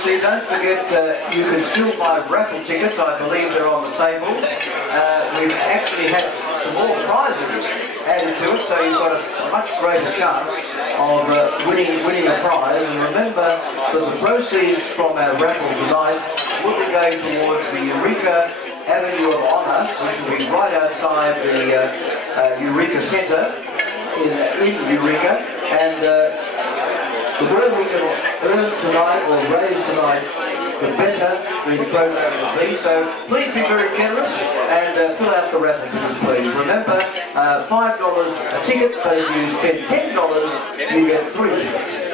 proceed, don't forget you can still buy raffle tickets. I believe they're on the table. We've actually had some more prizes added to it, so you've got a much greater chance of winning a prize. And remember that the proceeds from our raffle tonight will be going towards the Eureka Avenue of Honour, which will be right outside the Eureka Centre in Eureka. And the more we can earn tonight or raise tonight, the better the program will be. So please be very generous and fill out the raffle tickets, please. Remember, $5 a ticket, but if you spend $10, you get 3 tickets.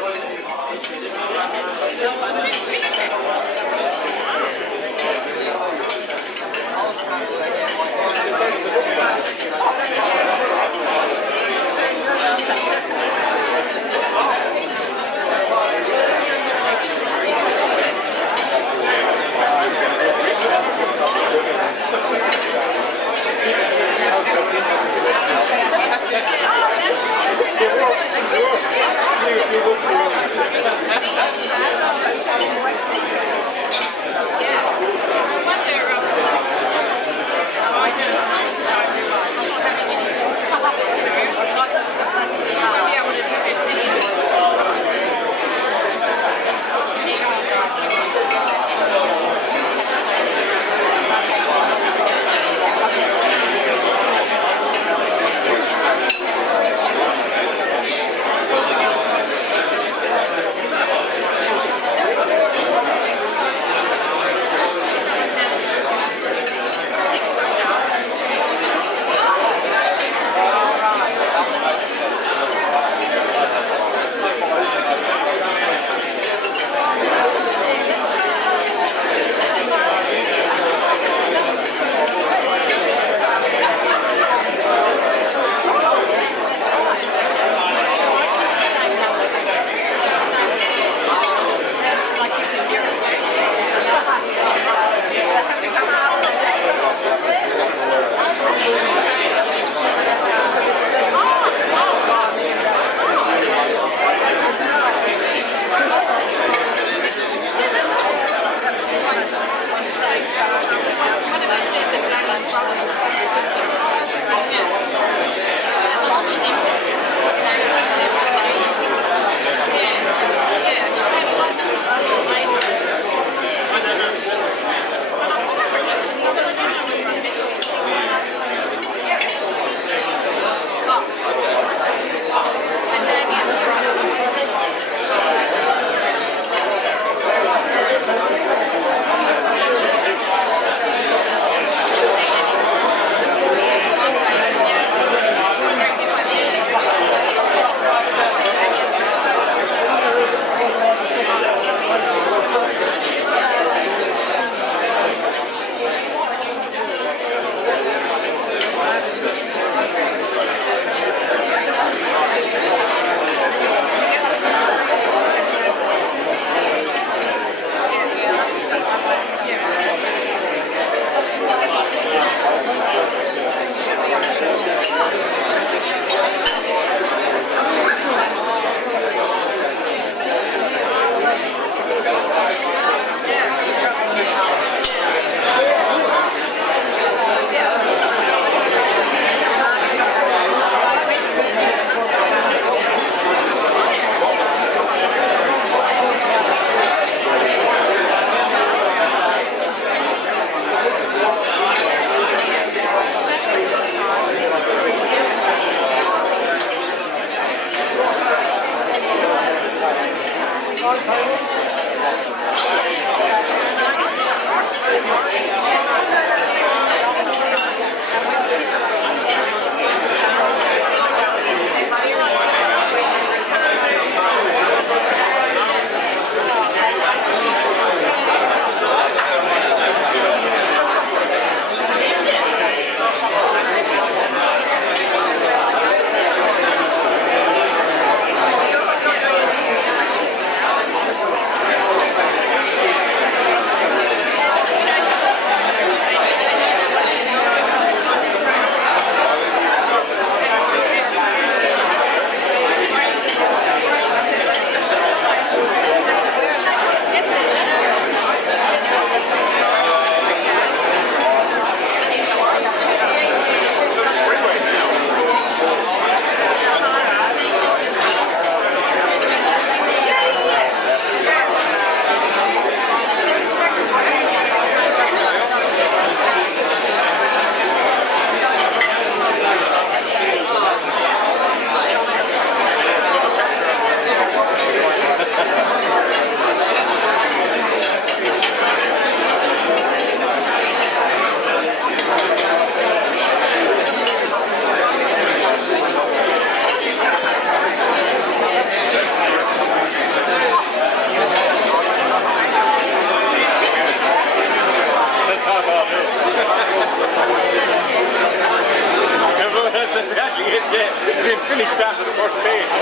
finished that at the first page.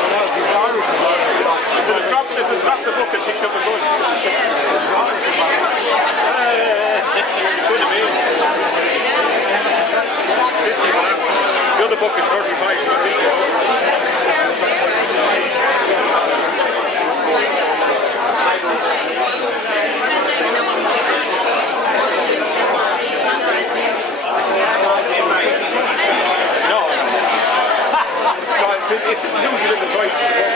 But it dropped the book and picked up a gun. Good to me. 50 for that one. The other book is 35. No. So it's included in the price.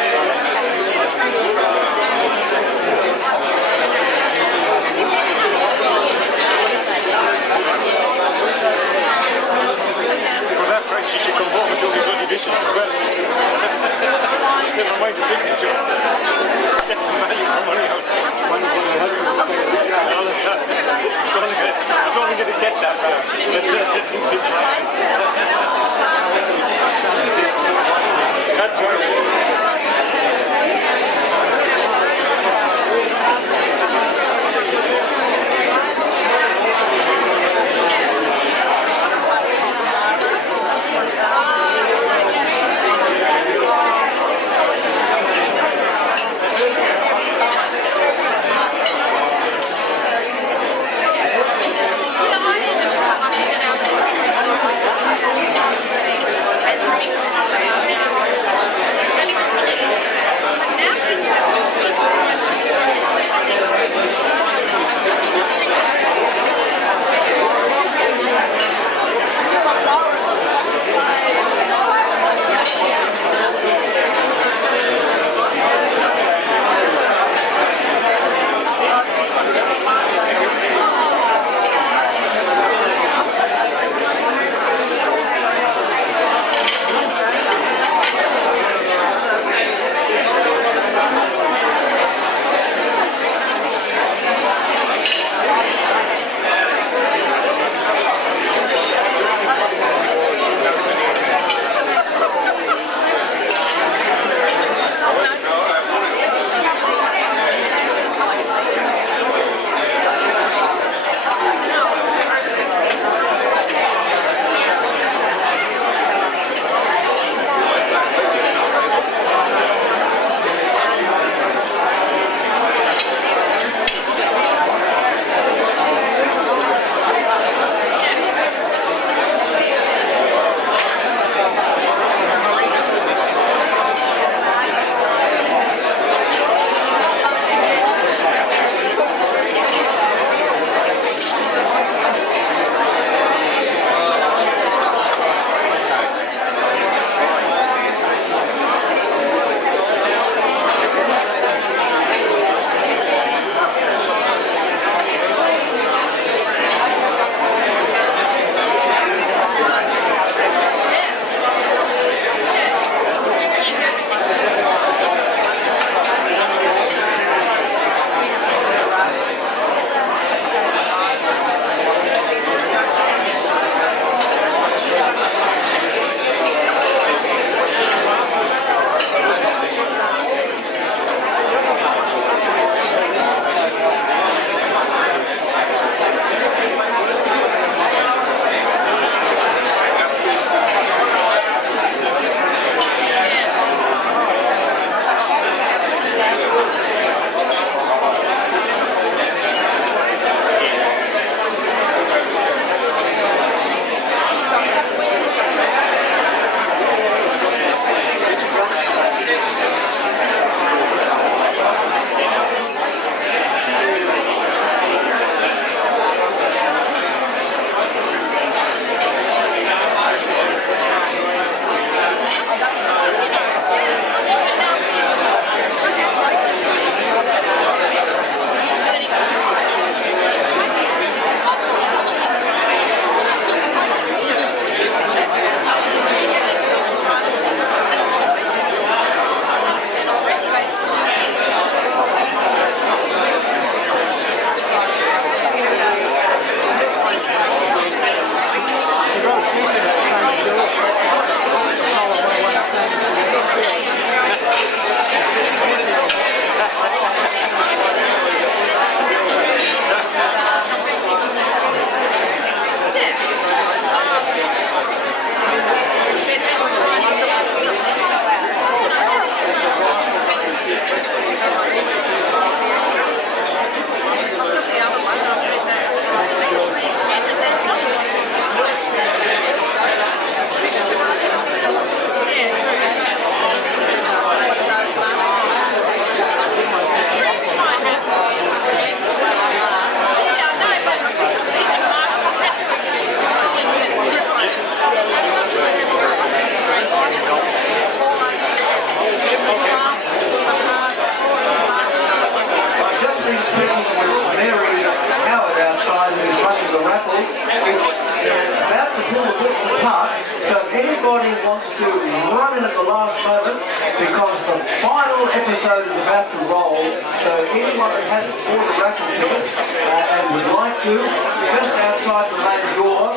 about to roll, so anyone that hasn't bought a raffle ticket and would like to, just outside the main door,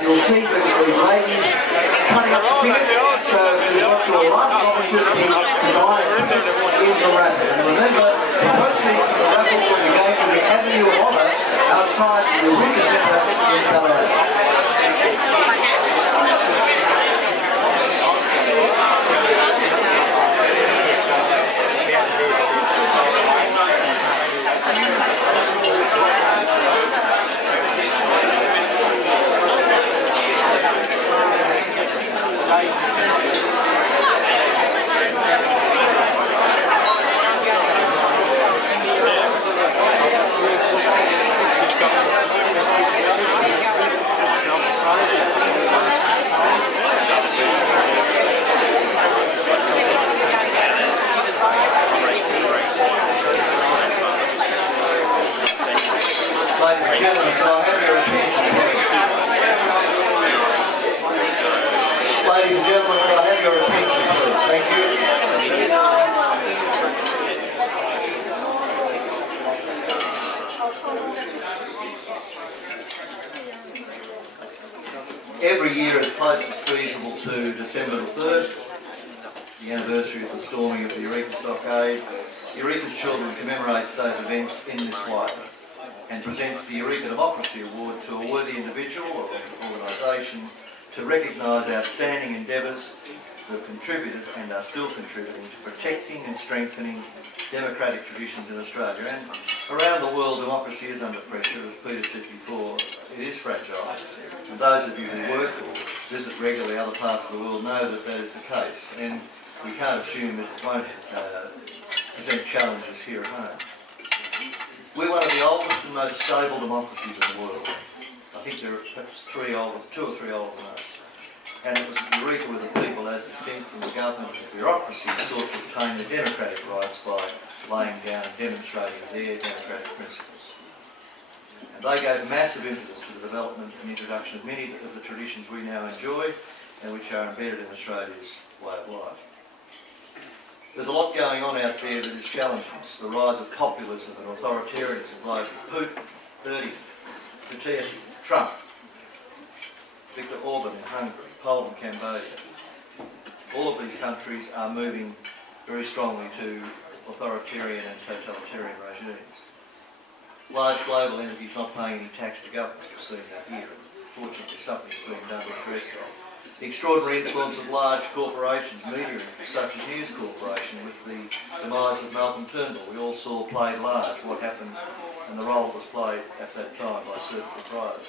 you'll see the ladies cutting up the tickets, so you've got your last opportunity to buy a ticket in the raffle. And remember, the proceeds of the raffle will be going to the Avenue of Honour outside the Eureka Centre in Ballarat. Ladies and gentlemen, so I have your attention, please. Ladies and gentlemen, I have your attention, please. Thank you. Every year, as close as feasible to December the 3rd, the anniversary of the storming of the Eureka Stockade, Eureka's Children commemorates those events in this way and presents the Eureka Democracy Award to a worthy individual or organisation to recognise outstanding endeavours that have contributed and are still contributing to protecting and strengthening democratic traditions in Australia. And around the world, democracy is under pressure, as Peter said before. It is fragile, and those of you who work or visit regularly other parts of the world know that that is the case, and we can't assume it won't present challenges here at home. We're one of the oldest and most stable democracies in the world. I think there are perhaps two or three older than us. And it was Eureka where the people, as distinct from the government and the bureaucracy, sought to obtain their democratic rights by laying down and demonstrating their democratic principles. And they gave massive impetus to the development and introduction of many of the traditions we now enjoy and which are embedded in Australia's way of life. There's a lot going on out there that is challenging us. The rise of populism and authoritarianism globally. Putin, Erdogan, Duterte, Trump, Viktor Orban in Hungary, Poland, Cambodia. All of these countries are moving very strongly to authoritarian and totalitarian regimes. Large global entities not paying any tax to governments, we've seen that here. Fortunately, something is being done to address that. The extraordinary influence of large corporations, media interests such as News Corporation with the demise of Malcolm Turnbull, we all saw played large what happened and the role that was played at that time by certain proprietors.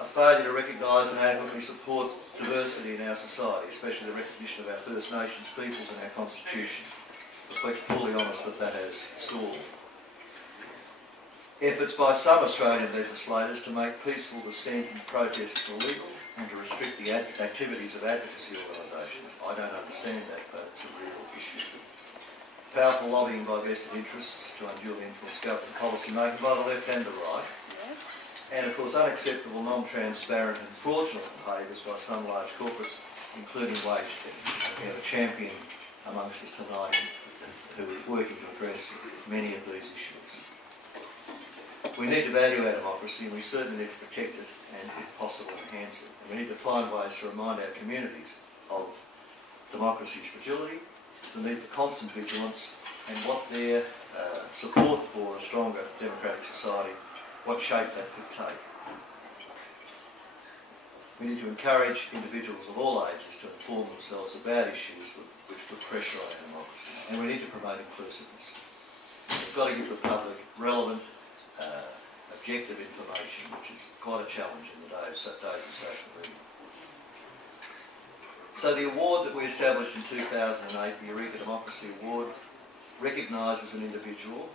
A failure to recognise and adequately support diversity in our society, especially the recognition of our First Nations peoples in our Constitution, reflects poorly on us that has stalled. Efforts by some Australian legislators to make peaceful dissent and protest illegal and to restrict the activities of advocacy organisations. I don't understand that, but it's a real issue. Powerful lobbying by vested interests to unduly influence government policy making by the left and the right. And of course unacceptable, non-transparent and fraudulent behaviours by some large corporates, including wage theft. We have a champion amongst us tonight who is working to address many of these issues. We need to value our democracy and we certainly need to protect it and, if possible, enhance it. And we need to find ways to remind our communities of democracy's fragility, the need for constant vigilance, and what their support for a stronger democratic society, what shape that could take. We need to encourage individuals of all ages to inform themselves about issues which put pressure on our democracy. And we need to promote inclusiveness. We've got to give the public relevant, objective information, which is quite a challenge in the days of social media. So the award that we established in 2008, the Eureka Democracy Award, recognises an individual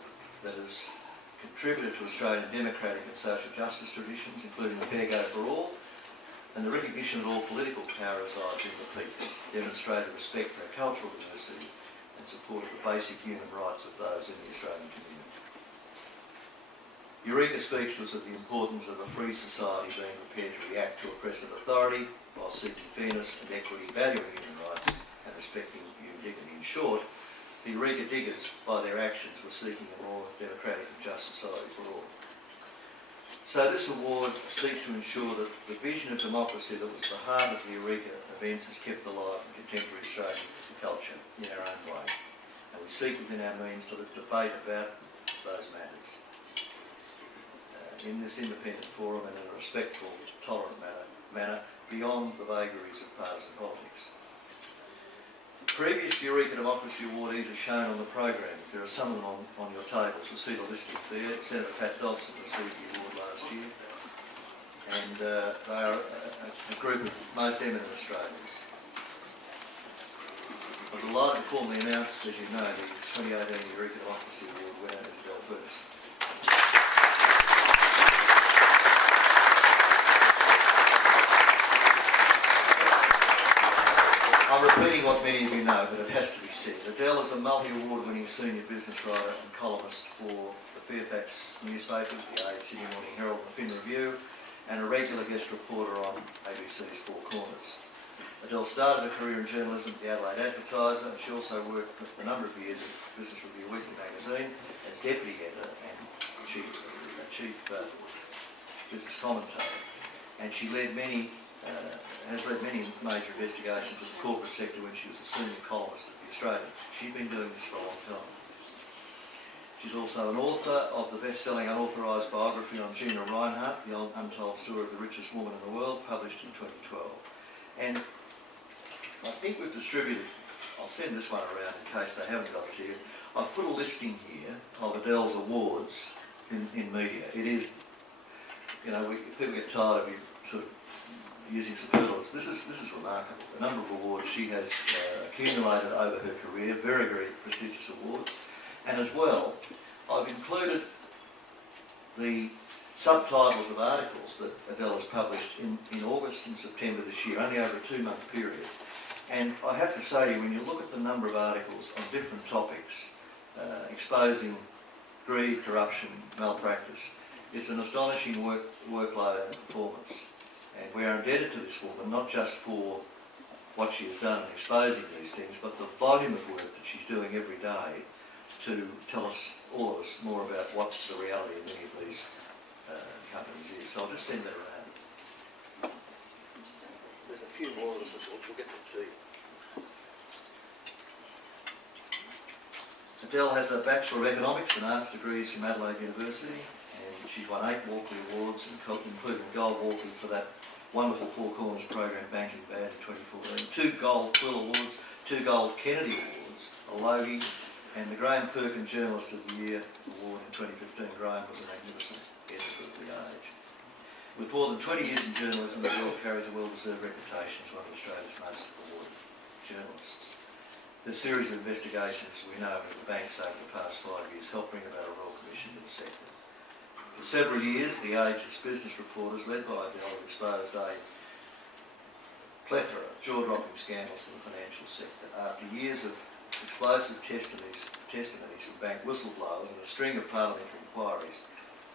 that has contributed to Australian democratic and social justice traditions, including the fair go for all, and the recognition that all political power resides in the people, demonstrated respect for our cultural diversity and support of the basic human rights of those in the Australian community. Eureka speaks to us of the importance of a free society being prepared to react to oppressive authority while seeking fairness and equity, valuing human rights and respecting human dignity. In short, The Eureka Diggers, by their actions, were seeking a more democratic and just society for all. So this award seeks to ensure that the vision of democracy that was the heart of the Eureka events is kept alive in contemporary Australian culture in our own way. And we seek within our means to debate about those matters in this independent forum and in a respectful, tolerant manner beyond the vagaries of partisan politics. Previous Eureka Democracy awardees are shown on the programs. There are some of them on your tables. You'll see the listings there. Senator Pat Dodson received the award last year, and they are a group of most eminent Australians. I'm delighted to formally announce, as you know, the 2018 Eureka Democracy Award winner is Adele Ferguson. I'm repeating what many of you know, but it has to be said. Adele is a multi-award winning senior business writer and columnist for the Fairfax newspapers, the Age, Sydney Morning Herald and the Fin Review, and a regular guest reporter on ABC's Four Corners. Adele started her career in journalism at the Adelaide Advertiser, and she also worked for a number of years at Business Review Weekly magazine as deputy editor and chief business commentator. And she has led many major investigations of the corporate sector when she was a senior columnist at The Australian. She's been doing this for a long time. She's also an author of the best-selling unauthorised biography on Gina Reinhardt, The Untold Story of the Richest Woman in the World, published in 2012. And I think we've distributed, I'll send this one around in case they haven't got to you. I've put a listing here of Adele's awards in media. It is, you know, people get tired of you sort of using superlatives. This is remarkable. The number of awards she has accumulated over her career, very, very prestigious awards. And as well, I've included the subtitles of articles that Adele has published in August and September this year, only over a 2-month period. And I have to say to you, when you look at the number of articles on different topics, exposing greed, corruption, malpractice, it's an astonishing workload and performance. And we are indebted to this woman, not just for what she has done in exposing these things, but the volume of work that she's doing every day to tell us, all of us, more about what the reality of many of these companies is. So I'll just send that around. There's a few more of them, but we'll get them to you. Adele has a Bachelor of Economics and Arts degrees from Adelaide University, and she's won 8 Walkley Awards, including Gold Walkley for that wonderful Four Corners program, Banking Bad, in 2014, 2 Gold Quill Awards, 2 Gold Kennedy Awards, a Logie, and the Graham Perkin Journalist of the Year Award in 2015. Graham was a magnificent editor of the Age. With more than 20 years in journalism, Adele carries a well-deserved reputation as one of Australia's most awarded journalists. The series of investigations we know into the banks over the past 5 years helped bring about a Royal Commission to the sector. For several years, the Age's business reporters, led by Adele, have exposed a plethora of jaw-dropping scandals in the financial sector. After years of explosive testimonies from bank whistleblowers and a string of parliamentary inquiries,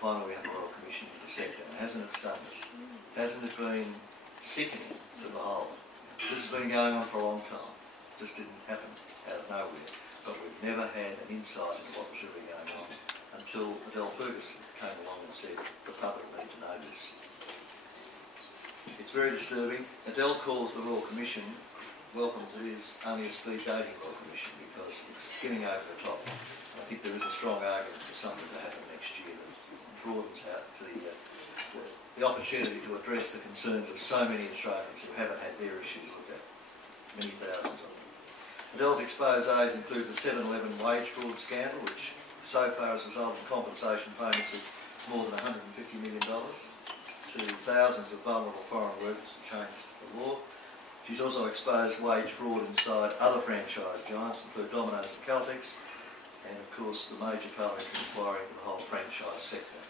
finally we have a Royal Commission into the sector. And hasn't it stunned us? Hasn't it been sickening to behold? This has been going on for a long time. It just didn't happen out of nowhere. But we've never had an insight into what was really going on until Adele Ferguson came along and said, the public need to know this. It's very disturbing. Adele calls the Royal Commission, welcome as it is, only a speed dating Royal Commission because it's skimming over the top. I think there is a strong argument for something to happen next year that broadens out to the opportunity to address the concerns of so many Australians who haven't had their issues looked at, many thousands of them. Adele's exposés include the 7-Eleven wage fraud scandal, which so far has resulted in compensation payments of more than $150 million to thousands of vulnerable foreign workers and changes to the law. She's also exposed wage fraud inside other franchise giants, including Domino's and Caltex, and of course the major parliamentary inquiry into the whole franchise sector.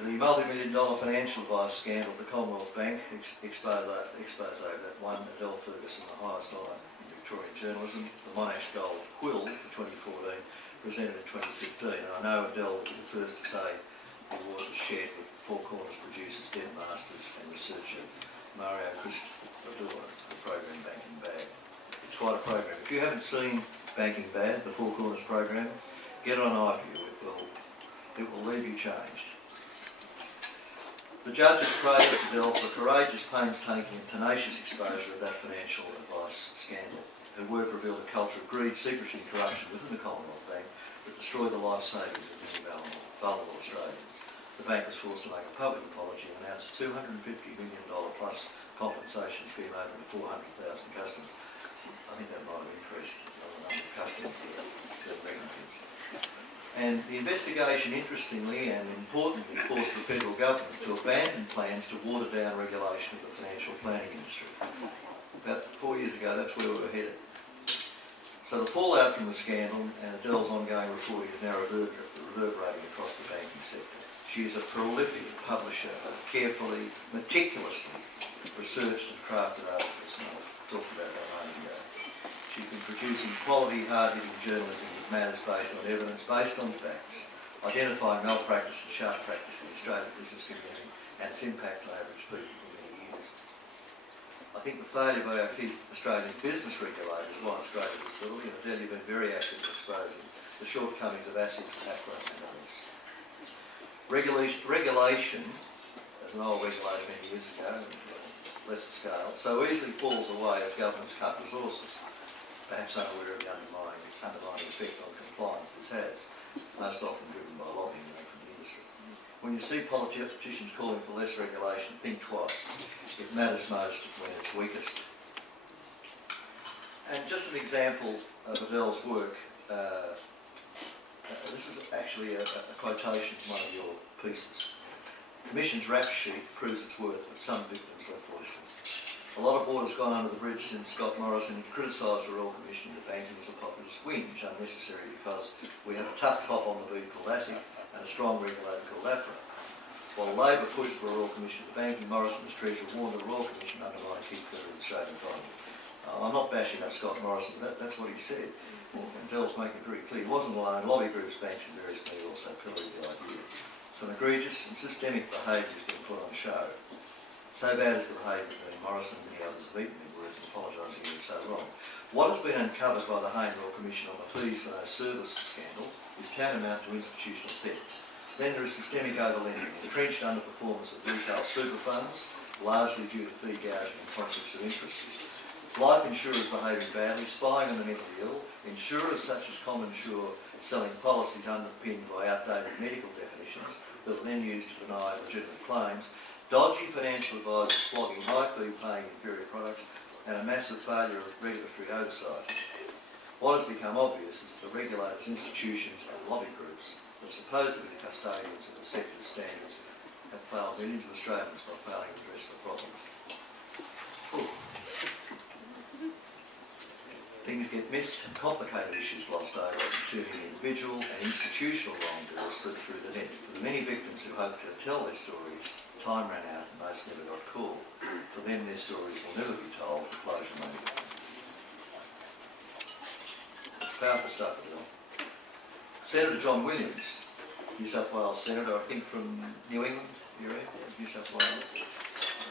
The multi-million-dollar financial advice scandal at the Commonwealth Bank expose that won Adele Ferguson the highest honour in Victorian journalism, the Monash Gold Quill for 2014, presented in 2015. And I know Adele will be the first to say the award was shared with Four Corners producers, Deb Masters and researcher Mario Christopher for the program Banking Bad. It's quite a program. If you haven't seen Banking Bad, the Four Corners program, get on iView. It will leave you changed. The judges praised Adele for courageous, painstaking and tenacious exposure of that financial advice scandal. Her work revealed a culture of greed, secrecy and corruption within the Commonwealth Bank that destroyed the life savings of many vulnerable Australians. The bank was forced to make a public apology and announce a $250 million plus compensation scheme open to 400,000 customers. I think that might have increased the number of customers that are recognised. And the investigation, interestingly and importantly, forced the federal government to abandon plans to water down regulation of the financial planning industry. About 4 years ago, that's where we were headed. So the fallout from the scandal and Adele's ongoing reporting is now reverberating across the banking sector. She is a prolific publisher of carefully, meticulously researched and crafted articles, and I talked about that a moment ago. She's been producing quality, hard-hitting journalism that matters based on evidence, based on facts, identifying malpractice and sharp practice in the Australian business community and its impact on average people for many years. I think the failure by our key Australian business regulators warrants greater visibility, and Adele, you've been very active in exposing the shortcomings of ASIC, APRA and others. Regulation, as an old regulator many years ago, lesser scale, so easily falls away as governments cut resources, perhaps unaware of the undermining effect on compliance this has, most often driven by lobbying from the industry. When you see politicians calling for less regulation, think twice. It matters most when it's weakest. And just an example of Adele's work, this is actually a quotation from one of your pieces. The Commission's rap sheet proves its worth, but some victims left voiceless. A lot of water's gone under the bridge since Scott Morrison criticised the Royal Commission that banking was a populist whinge, unnecessary because we have a tough cop on the beef called ASIC and a strong regulator called APRA. While Labor pushed for a Royal Commission of Banking, Morrison as Treasurer warned the Royal Commission undermined key pillar of the Australian economy. I'm not bashing up Scott Morrison, that's what he said. And Adele's making it very clear. He wasn't alone. Lobby groups, banks and various people also pilloried the idea. Some egregious and systemic behaviour has been put on show. So bad is the behaviour that Morrison and many others have eaten their words and apologising for so long. What has been uncovered by the Hayne Royal Commission on the fees for no services scandal is tantamount to institutional theft. Then there is systemic overlending, entrenched underperformance of retail super funds, largely due to fee gouging and conflicts of interest. Life insurers behaving badly, spying on the mentally ill, insurers such as CommonSure selling policies underpinned by outdated medical definitions that are then used to deny legitimate claims, dodgy financial advisors flogging high fee paying inferior products, and a massive failure of regulatory oversight. What has become obvious is that the regulators, institutions and lobby groups that are supposedly the custodians of the sector's standards have failed millions of Australians by failing to address the problems. Things get missed and complicated issues lost over opportunity individual and institutional wrongdoers slip through the net. For the many victims who hope to tell their stories, time ran out and most never got called. For them, their stories will never be told, the closure may be. It's powerful stuff, Adele. Senator John Williams, New South Wales Senator, I think from New England, New South Wales,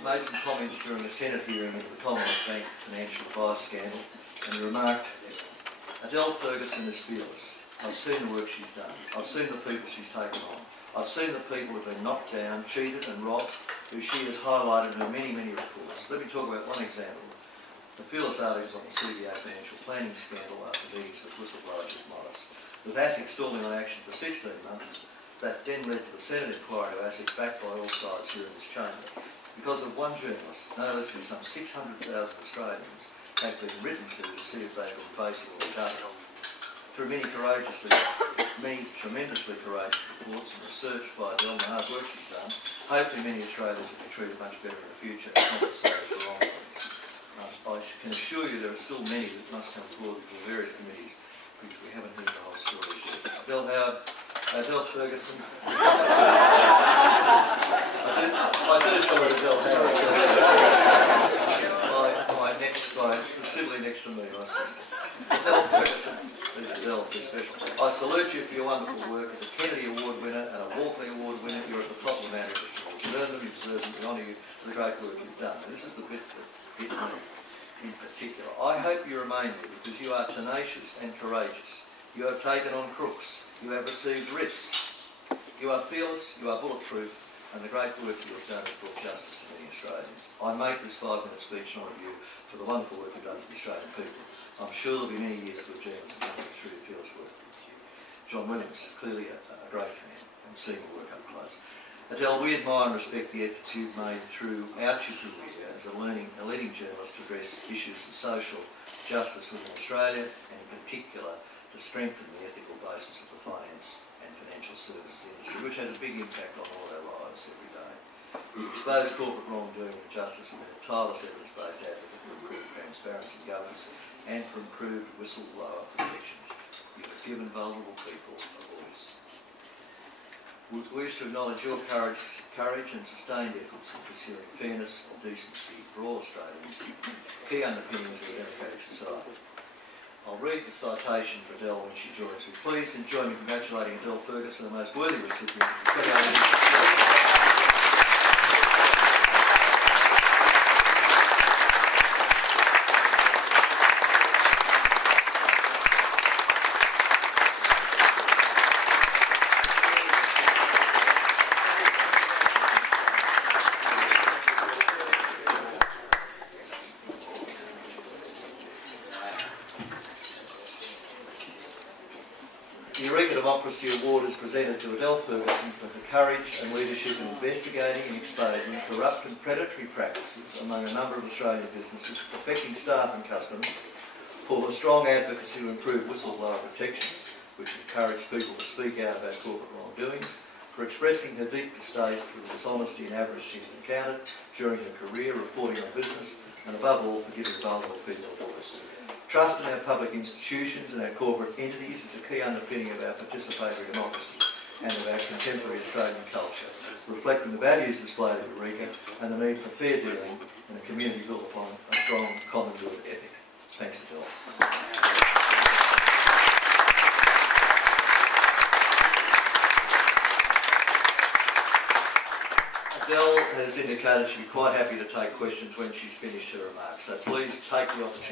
made some comments during a Senate hearing into the Commonwealth Bank financial advice scandal, and he remarked, Adele Ferguson is fearless. I've seen the work she's done. I've seen the people she's taken on. I've seen the people who've been knocked down, cheated and robbed, who she has highlighted in her many, many reports. Let me talk about one example. The fearless articles on the CBA financial planning scandal after meetings with whistleblowers with Morris. With ASIC stalling on action for 16 months, that then led to the Senate inquiry of ASIC backed by all sides here in this chamber. Because of one journalist, no less than some 600,000 Australians had been written to see if they could basically done. Through many tremendously courageous reports and research by Adele and the hard work she's done, hopefully many Australians will be treated much better in the future and compensated for wrongdoings. I can assure you there are still many that must come forward before various committees because we haven't heard the whole story yet. Adele Ferguson. I do sorry Adele Howard. My sibling next to me, my sister. Adele Ferguson, these Adele's, they're special. I salute you for your wonderful work as a Kennedy Award winner and a Walkley Award winner. You're at the top of the mountain industry. You earn them, you deserve them, we honour you for the great work you've done. And this is the bit that hit me. in particular. I hope you remain there because you are tenacious and courageous. You have taken on crooks. You have received writs. You are fearless, you are bulletproof, and the great work you have done has brought justice to many Australians. I make this 5-minute speech in honour of you for the wonderful work you've done for the Australian people. I'm sure there'll be many years of journalism through your fearless work. John Williams, clearly a great fan, and seeing your work up close. Adele, we admire and respect the efforts you've made throughout your career as a leading journalist to address issues of social justice within Australia, and in particular to strengthen the ethical basis of the finance and financial services industry, which has a big impact on all our lives every day. You expose corporate wrongdoing and injustice and been a tireless evidence-based advocate for improved transparency and governance and for improved whistleblower protections. You have given vulnerable people a voice. We wish to acknowledge your courage and sustained efforts in pursuing fairness and decency for all Australians, key underpinnings of a democratic society. I'll read the citation for Adele when she joins me. Please join me in congratulating Adele Ferguson, the most worthy recipient of the 2018. The Eureka Democracy Award is presented to Adele Ferguson for her courage and leadership in investigating and exposing corrupt and predatory practices among a number of Australian businesses affecting staff and customers, for her strong advocacy to improve whistleblower protections, which encourage people to speak out about corporate wrongdoings, for expressing her deep distaste for the dishonesty and avarice she's encountered during her career reporting on business, and above all for giving vulnerable people a voice. Trust in our public institutions and our corporate entities is a key underpinning of our participatory democracy and of our contemporary Australian culture, reflecting the values displayed at Eureka and the need for fair dealing in a community built upon a strong common good ethic. Thanks, Adele. Adele has indicated she'd be quite happy to take questions when she's finished her remarks, so please take the opportunity.